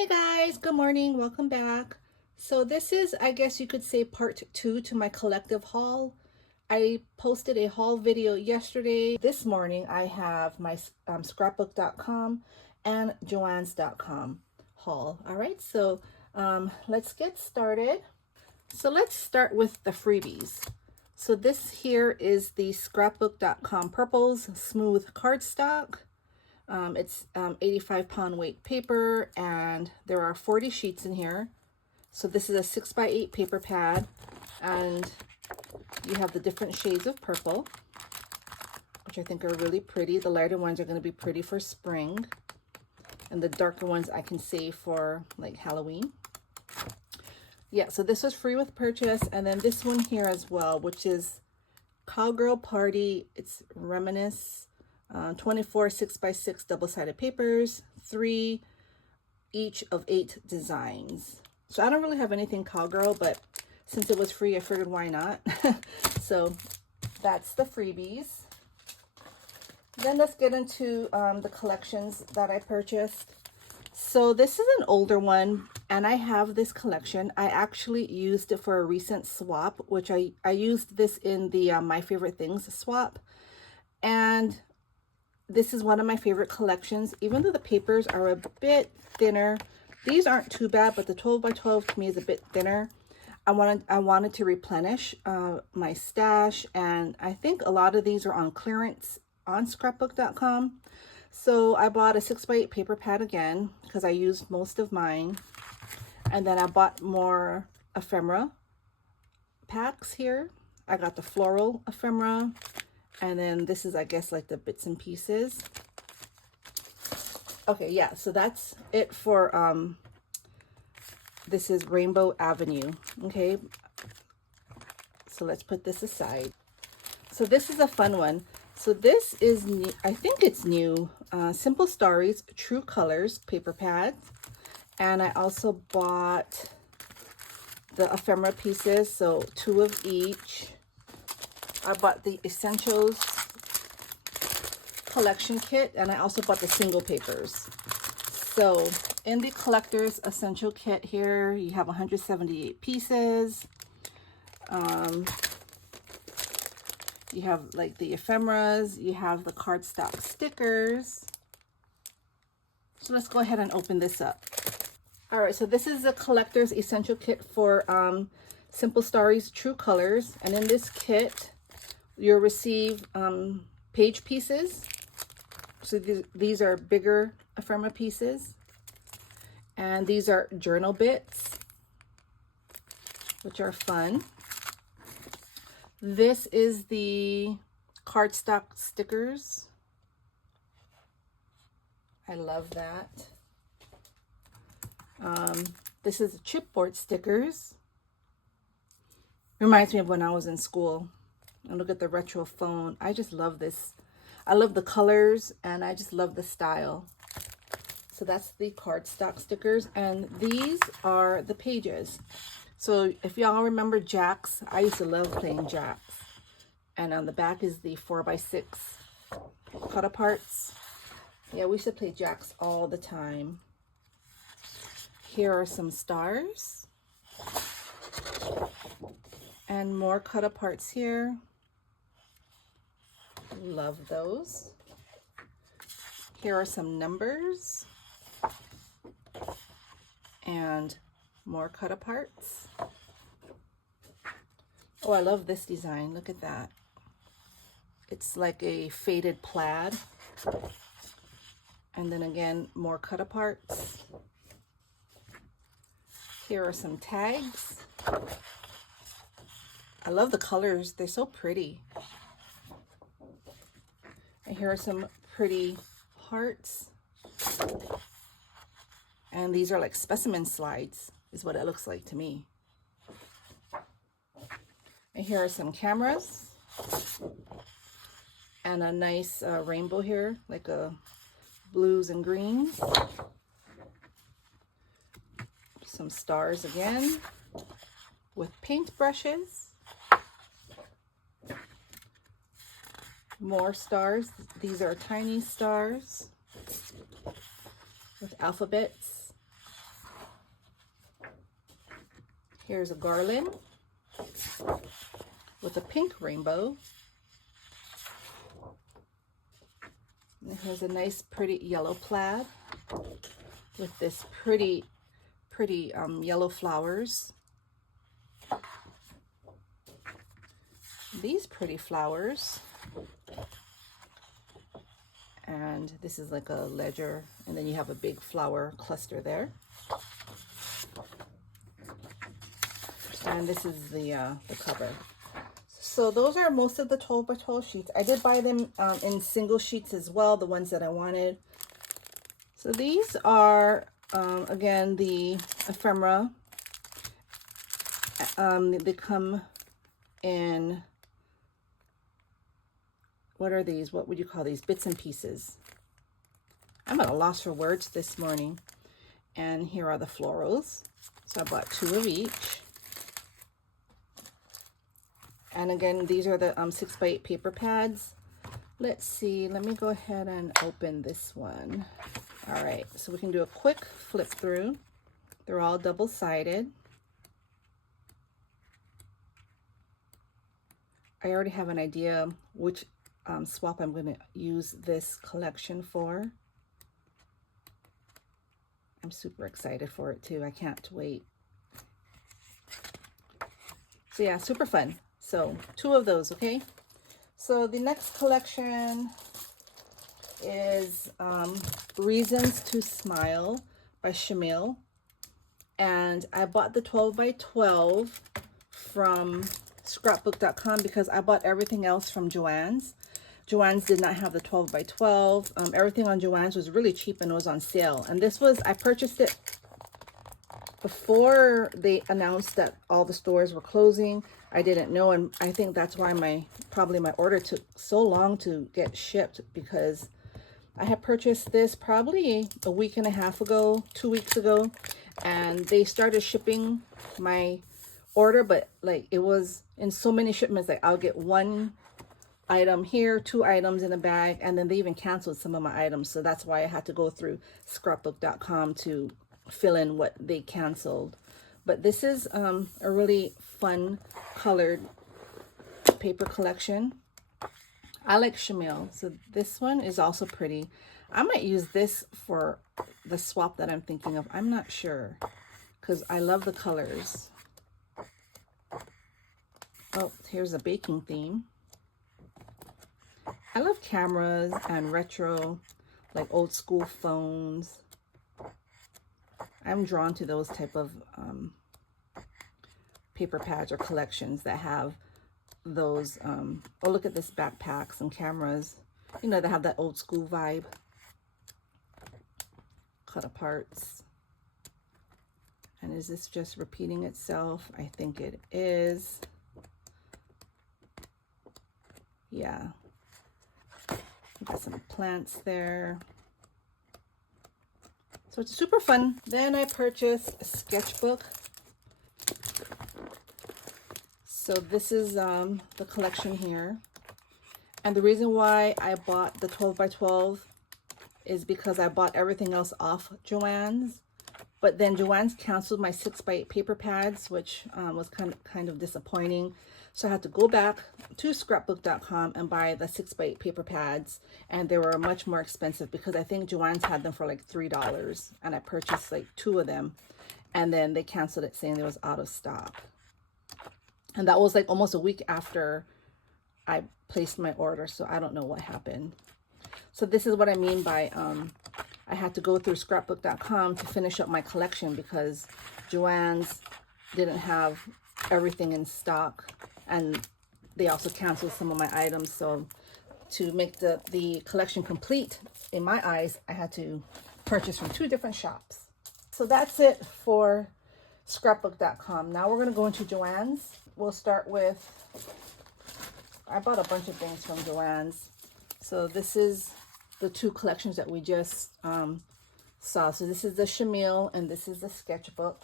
Hey guys, good morning, welcome back. So this is, I guess you could say, part 2 to my collective haul. I posted a haul video yesterday. This morning I have my scrapbook.com and joannes.com haul. All right, so let's get started. So let's start with the freebies. So this here is the scrapbook.com purples smooth cardstock. It's 85-pound weight paper, and there are 40 sheets in here. So this is a 6x8 paper pad, and you have the different shades of purple, which I think are really pretty. The lighter ones are going to be pretty for spring, and the darker ones I can save for like Halloween. Yeah, so this was free with purchase. And then this one here as well, which is Cowgirl Party. It's Reminisce. 24 6x6 double-sided papers, 3 each of 8 designs. So I don't really have anything cowgirl, but since it was free, I figured why not. So that's the freebies. Then let's get into the collections that I purchased. So this is an older one, and I have this collection. I actually used it for a recent swap, which I used this in the My Favorite Things swap. And this is one of my favorite collections. Even though the papers are a bit thinner, these aren't too bad, but the 12x12 to me is a bit thinner. I wanted to replenish my stash, and I think a lot of these are on clearance on scrapbook.com. So I bought a 6x8 paper pad again because I used most of mine. And then I bought more ephemera packs here. I got the floral ephemera. And then this is, I guess, like the bits and pieces. Okay, yeah, so that's it for, this is Rainbow Avenue, okay? So let's put this aside. So this is a fun one. So this is new, I think it's new, Simple Stories True Colors paper pads. And I also bought the ephemera pieces, so 2 of each. I bought the Essentials collection kit, and I also bought the single papers. So in the collector's essential kit here, you have 178 pieces. You have like the ephemeras, you have the cardstock stickers. So let's go ahead and open this up. All right, so this is the collector's essential kit for Simple Stories True Colors. And in this kit, you'll receive page pieces. So these are bigger ephemera pieces. And these are journal bits, which are fun. This is the cardstock stickers. I love that. This is chipboard stickers. Reminds me of when I was in school. And look at the retro phone. I just love this. I love the colors, and I just love the style. So that's the cardstock stickers, and these are the pages. So if y'all remember jacks, I used to love playing jacks. And on the back is the 4x6 cut aparts. Yeah, we used to play jacks all the time. Here are some stars. And more cut aparts here. Love those. Here are some numbers. And more cut aparts. Oh, I love this design. Look at that. It's like a faded plaid. And then again, more cut aparts. Here are some tags. I love the colors. They're so pretty. And here are some pretty hearts. And these are like specimen slides, is what it looks like to me. And here are some cameras. And a nice rainbow here, like a blues and greens. Some stars again with paint brushes. More stars. These are tiny stars with alphabets. Here's a garland with a pink rainbow. And here's a nice pretty yellow plaid with this pretty yellow flowers. These pretty flowers. And this is like a ledger, and then you have a big flower cluster there. And this is the cover. So those are most of the 12 by 12 sheets. I did buy them in single sheets as well, the ones that I wanted. So these are, again, the ephemera. They come in, what are these? What would you call these? Bits and pieces. I'm at a loss for words this morning. And here are the florals. So I bought 2 of each. And again, these are the 6x8 paper pads. Let's see, let me go ahead and open this one. All right, so we can do a quick flip through. They're all double-sided. I already have an idea which swap I'm going to use this collection for. I'm super excited for it too. I can't wait. So yeah, super fun. So 2 of those, okay? So the next collection is Reasons to Smile by Shamil. And I bought the 12 by 12 from scrapbook.com because I bought everything else from Joann's. Joann's did not have the 12 by 12. Everything on Joann's was really cheap and was on sale. And this was, I purchased it before they announced that all the stores were closing. I didn't know, and I think that's why probably my order took so long to get shipped, because I had purchased this probably a week and a half ago, 2 weeks ago, and they started shipping my order, but like it was in so many shipments, like I'll get 1 item here, 2 items in a bag, and then they even canceled some of my items. So that's why I had to go through scrapbook.com to fill in what they canceled. But this is a really fun colored paper collection. I like Shamil, so this one is also pretty. I might use this for the swap that I'm thinking of. I'm not sure, because I love the colors. Oh, here's a baking theme. I love cameras and retro, like old school phones. I'm drawn to those type of paper pads or collections that have those. Oh, look at this backpacks and cameras. You know, they have that old school vibe. Cut aparts. And is this just repeating itself? I think it is. Yeah. Got some plants there. So it's super fun. Then I purchased a sketchbook. So this is the collection here. And the reason why I bought the 12 by 12 is because I bought everything else off Joann's. But then Joann's canceled my 6x8 paper pads, which was kind of disappointing. So I had to go back to scrapbook.com and buy the 6x8 paper pads. And they were much more expensive because I think Joann's had them for like $3. And I purchased like 2 of them. And then they canceled it saying it was out of stock. And that was like almost a week after I placed my order. So I don't know what happened. So this is what I mean by I had to go through scrapbook.com to finish up my collection because Joann's didn't have everything in stock, and they also canceled some of my items. So to make the collection complete, in my eyes, I had to purchase from 2 different shops. So that's it for scrapbook.com. Now we're going to go into Joann's. We'll start with, I bought a bunch of things from Joann's. So this is the 2 collections that we just saw. So this is the Shamil and this is the sketchbook.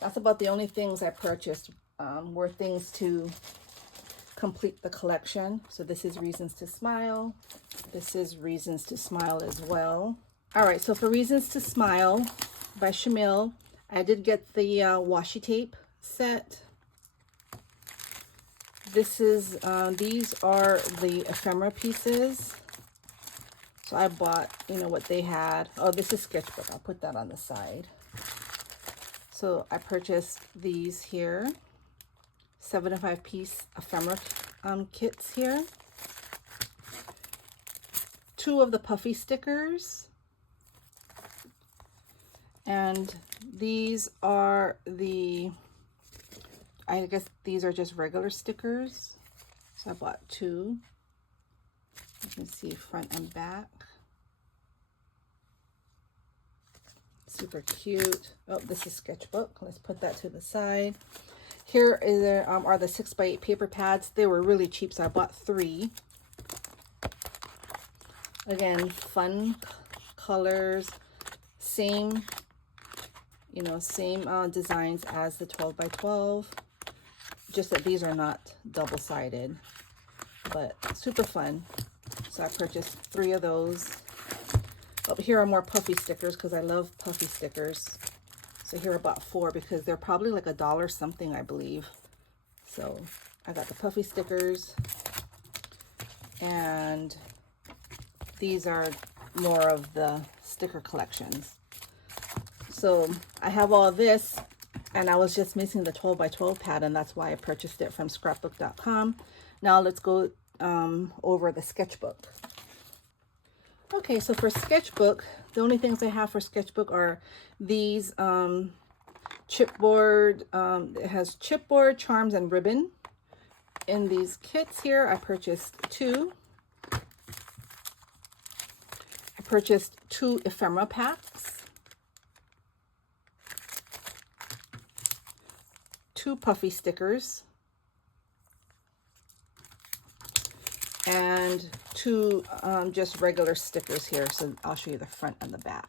That's about the only things I purchased were things to complete the collection. So this is Reasons to Smile. This is Reasons to Smile as well. All right, so for Reasons to Smile by Shamil, I did get the washi tape set. This is, these are the ephemera pieces. So I bought, you know, what they had. Oh, this is sketchbook. I'll put that on the side. So I purchased these here. 75 piece ephemera kits here. 2 of the puffy stickers. And these are the, I guess these are just regular stickers. So I bought 2. You can see front and back. Super cute. Oh, this is sketchbook. Let's put that to the side. Here is are the 6x8 paper pads. They were really cheap, so I bought 3. Again, fun colors, same, you know, same designs as the 12x12. Just that these are not double-sided, but super fun. So I purchased 3 of those. Oh, here are more puffy stickers because I love puffy stickers. So here I bought 4 because they're probably like $1 something, I believe. So I got the puffy stickers, and these are more of the sticker collections. So I have all this, and I was just missing the 12x12 pad, and that's why I purchased it from scrapbook.com. Now let's go over the sketchbook. Okay, so for sketchbook, the only things I have for sketchbook are these chipboard. It has chipboard, charms, and ribbon. In these kits here, I purchased 2. I purchased 2 ephemera packs, 2 puffy stickers, and 2 just regular stickers here. So I'll show you the front and the back.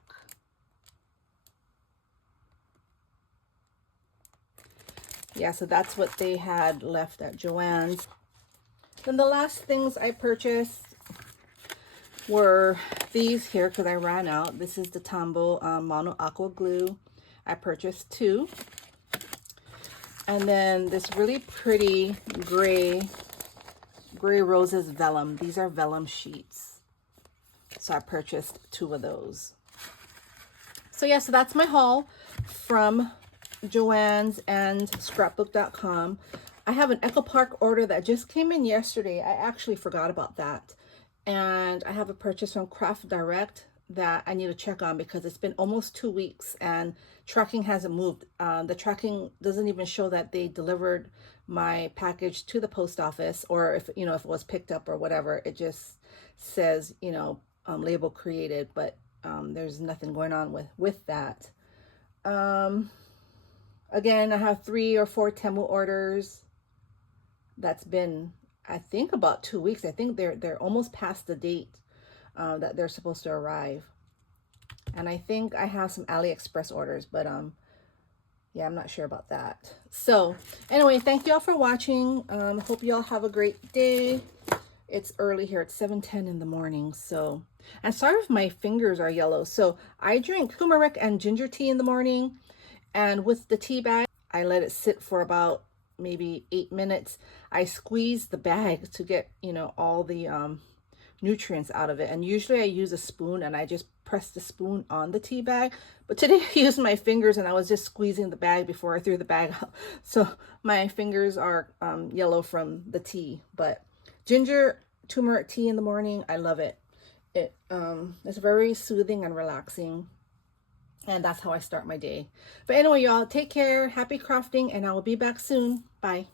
Yeah, so that's what they had left at Joann's. Then the last things I purchased were these here because I ran out. This is the Tombow Mono Aqua Glue. I purchased 2. And then this really pretty gray roses vellum. These are vellum sheets. So I purchased 2 of those. So yeah, so that's my haul from Joann's and scrapbook.com. I have an Echo Park order that just came in yesterday. I actually forgot about that. And I have a purchase from Craft Direct that I need to check on because it's been almost 2 weeks and tracking hasn't moved. The tracking doesn't even show that they delivered my package to the post office, or if, you know, if it was picked up or whatever. It just says, you know, label created, but there's nothing going on with that. Again, I have 3 or 4 Temu orders. That's been, I think, about 2 weeks. I think they're almost past the date that they're supposed to arrive. And I think I have some AliExpress orders, but yeah, I'm not sure about that. So anyway, thank you all for watching. Hope you all have a great day. It's early here. It's 7:10 in the morning. So, and sorry if my fingers are yellow. So I drink turmeric and ginger tea in the morning, and with the tea bag, I let it sit for about maybe 8 minutes. I squeeze the bag to get, you know, all the nutrients out of it. And usually I use a spoon and I just press the spoon on the tea bag. But today I used my fingers and I was just squeezing the bag before I threw the bag out. So my fingers are yellow from the tea. But ginger turmeric tea in the morning, I love it. It's very soothing and relaxing. And that's how I start my day. But anyway, y'all, take care. Happy crafting, and I will be back soon. Bye.